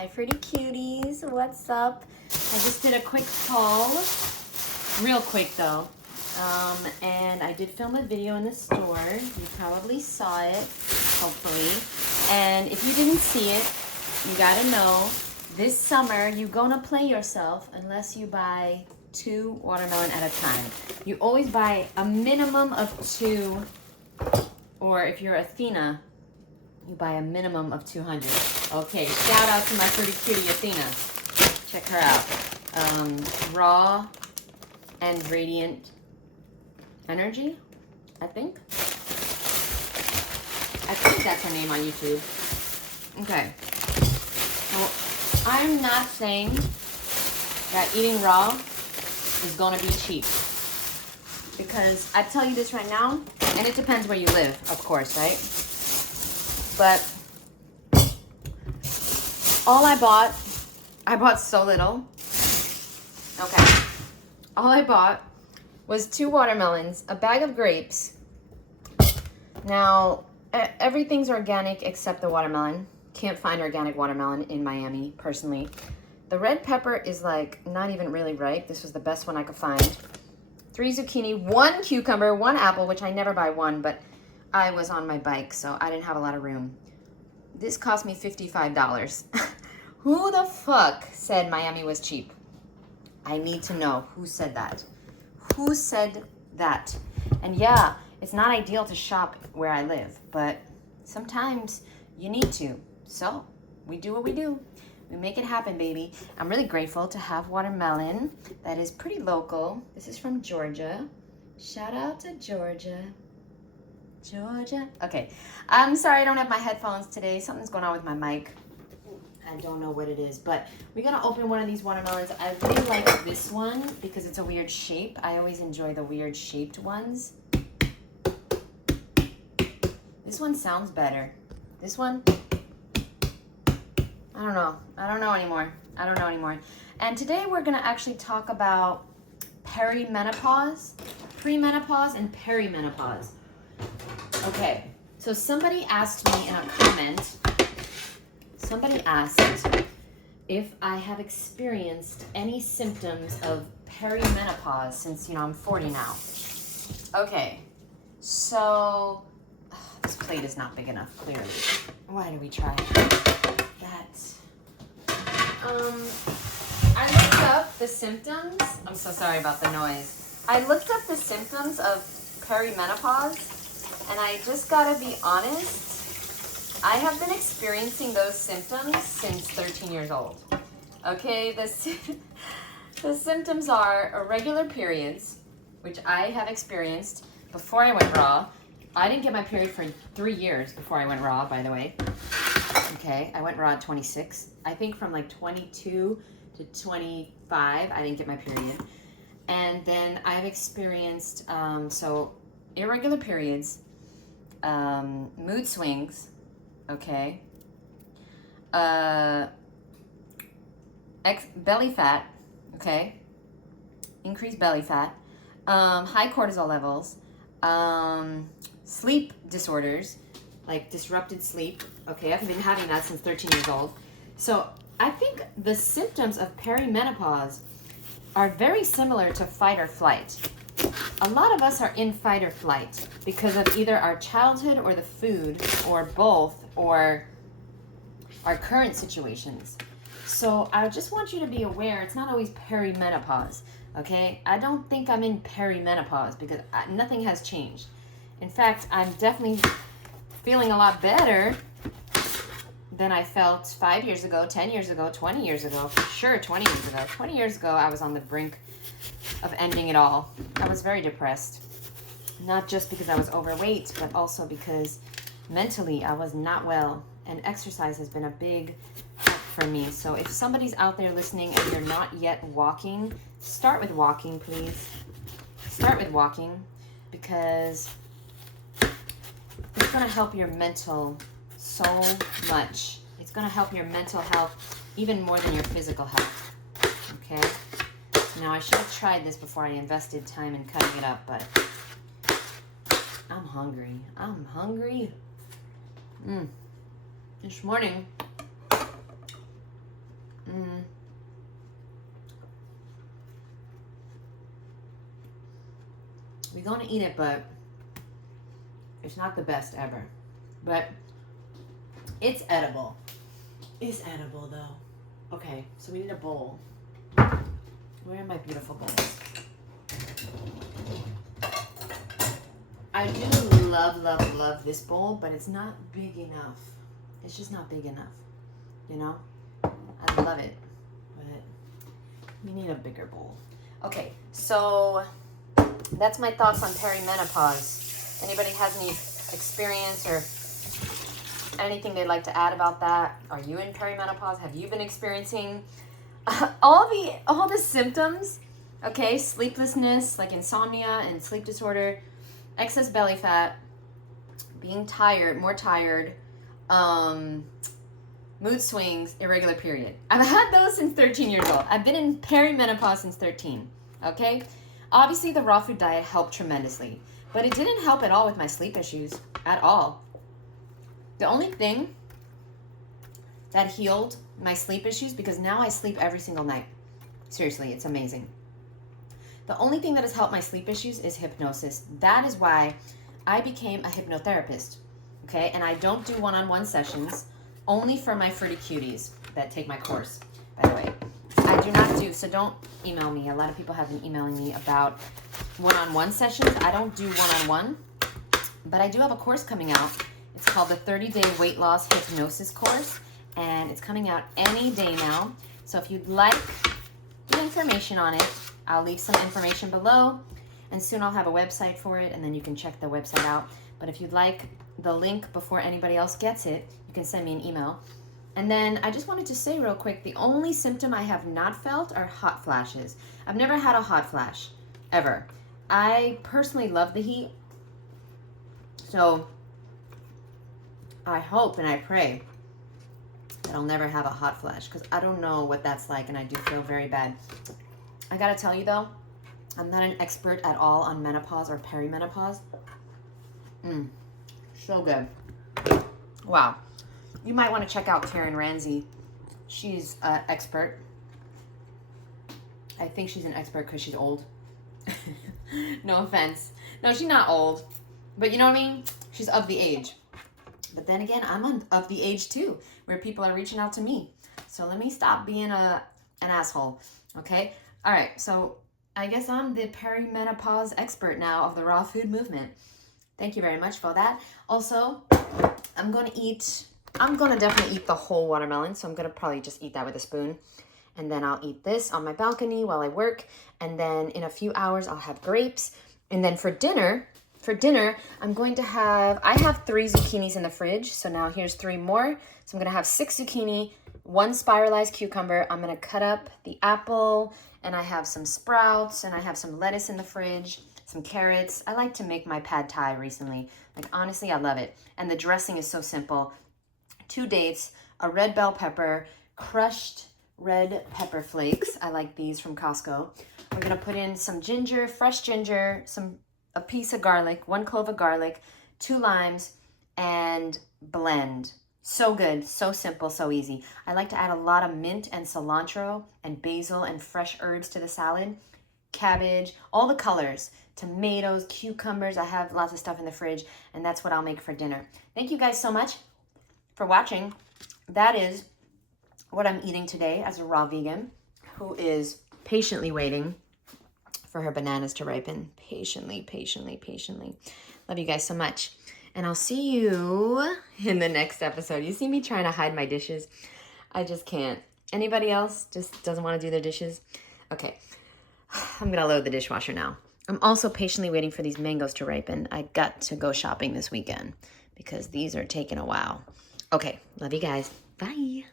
Hi, pretty cuties. What's up? I just did a quick haul. Real quick, though. And I did film a video in the store. You probably saw it, hopefully. And if you didn't see it, you gotta know, this summer, you're gonna play yourself unless you buy 2 watermelon at a time. You always buy a minimum of 2, or if you're Athena, you buy a minimum of 200. Okay, shout out to my pretty cutie Athena. Check her out. Raw and Radiant Energy, I think that's her name on YouTube. Okay. Well, I'm not saying that eating raw is going to be cheap. Because I tell you this right now, and it depends where you live, of course, right? But all I bought so little. Okay. All I bought was 2 watermelons, a bag of grapes. Now, everything's organic except the watermelon. Can't find organic watermelon in Miami, personally. The red pepper is like not even really ripe. This was the best one I could find. 3 zucchini, 1 cucumber, 1 apple, which I never buy 1, but I was on my bike, so I didn't have a lot of room. This cost me $55. Who the fuck said Miami was cheap? I need to know who said that. Who said that? And yeah, it's not ideal to shop where I live, but sometimes you need to. So we do what we do. We make it happen, baby. I'm really grateful to have watermelon that is pretty local. This is from Georgia. Shout out to Georgia. Georgia. Okay. I'm sorry I don't have my headphones today. Something's going on with my mic. I don't know what it is, but we're going to open one of these watermelons. I really like this one because it's a weird shape. I always enjoy the weird shaped ones. This one sounds better. This one, I don't know. I don't know anymore. And today we're going to actually talk about perimenopause, premenopause, and perimenopause. Okay, so somebody asked me in a comment, somebody asked if I have experienced any symptoms of perimenopause since, I'm 40 now. Okay, so this plate is not big enough, clearly. Why do we try that? I looked up the symptoms. I'm so sorry about the noise. I looked up the symptoms of perimenopause. And I just gotta be honest, I have been experiencing those symptoms since 13 years old. Okay, the symptoms are irregular periods, which I have experienced before I went raw. I didn't get my period for 3 years before I went raw, by the way. Okay, I went raw at 26. I think from like 22 to 25, I didn't get my period. And then I've experienced, irregular periods, mood swings, okay, belly fat, okay, increased belly fat, high cortisol levels, sleep disorders, like disrupted sleep, okay, I've been having that since 13 years old. So I think the symptoms of perimenopause are very similar to fight or flight. A lot of us are in fight or flight because of either our childhood or the food or both or our current situations. So I just want you to be aware it's not always perimenopause, okay? I don't think I'm in perimenopause because nothing has changed. In fact, I'm definitely feeling a lot better than I felt 5 years ago, 10 years ago, 20 years ago, for sure 20 years ago. 20 years ago, I was on the brink of ending it all. I was very depressed. Not just because I was overweight, but also because mentally I was not well. And exercise has been a big help for me. So if somebody's out there listening and you're not yet walking, start with walking, please. Start with walking because it's going to help your mental so much. It's going to help your mental health even more than your physical health. Okay? Now, I should have tried this before I invested time in cutting it up, but I'm hungry. This morning, We're gonna eat it, but it's not the best ever. But it's edible. It's edible though. Okay, so we need a bowl. Where are my beautiful bowls? I do love this bowl, but it's not big enough. It's just not big enough, you know? I love it, but we need a bigger bowl. Okay, so that's my thoughts on perimenopause. Anybody has any experience or anything they'd like to add about that? Are you in perimenopause? Have you been experiencing all the symptoms? Okay, sleeplessness, like insomnia and sleep disorder, excess belly fat, being tired, more tired, mood swings, irregular period. I've had those since 13 years old. I've been in perimenopause since 13, okay? Obviously, the raw food diet helped tremendously, but it didn't help at all with my sleep issues, at all. The only thing that healed my sleep issues, because now I sleep every single night. Seriously, it's amazing. The only thing that has helped my sleep issues is hypnosis. That is why I became a hypnotherapist, okay? And I don't do one-on-one sessions, only for my fruity cuties that take my course, by the way. I do not do, so don't email me. A lot of people have been emailing me about one-on-one sessions. I don't do one-on-one, but I do have a course coming out. It's called the 30-Day Weight Loss Hypnosis Course, and it's coming out any day now. So if you'd like the information on it, I'll leave some information below, and soon I'll have a website for it, and then you can check the website out. But if you'd like the link before anybody else gets it, you can send me an email. And then I just wanted to say real quick, the only symptom I have not felt are hot flashes. I've never had a hot flash, ever. I personally love the heat, so I hope and I pray that I'll never have a hot flash, because I don't know what that's like, and I do feel very bad. I gotta tell you though, I'm not an expert at all on menopause or perimenopause. So good. Wow. You might want to check out Karen Ramsey. She's an expert. I think she's an expert because she's old. No offense. No, she's not old. But you know what I mean? She's of the age. But then again, I'm of the age too, where people are reaching out to me. So let me stop being an asshole. Okay? All right, so I guess I'm the perimenopause expert now of the raw food movement. Thank you very much for that. Also, I'm gonna definitely eat the whole watermelon, so I'm gonna probably just eat that with a spoon. And then I'll eat this on my balcony while I work. And then in a few hours, I'll have grapes. And then for dinner, I'm going to I have 3 zucchinis in the fridge. So now here's 3 more. So I'm gonna have 6 zucchini, 1 spiralized cucumber. I'm gonna cut up the apple, and I have some sprouts, and I have some lettuce in the fridge, some carrots. I like to make my pad thai recently. Like, honestly, I love it. And the dressing is so simple. 2 dates, a red bell pepper, crushed red pepper flakes. I like these from Costco. We're gonna put in some ginger, fresh ginger, a piece of garlic, 1 clove of garlic, 2 limes, and blend. So good, so simple, so easy. I like to add a lot of mint and cilantro and basil and fresh herbs to the salad. Cabbage, all the colors, tomatoes, cucumbers. I have lots of stuff in the fridge, and that's what I'll make for dinner. Thank you guys so much for watching. That is what I'm eating today as a raw vegan who is patiently waiting for her bananas to ripen. Patiently. Love you guys so much. And I'll see you in the next episode. You see me trying to hide my dishes? I just can't. Anybody else just doesn't want to do their dishes? Okay. I'm going to load the dishwasher now. I'm also patiently waiting for these mangoes to ripen. I got to go shopping this weekend because these are taking a while. Okay. Love you guys. Bye.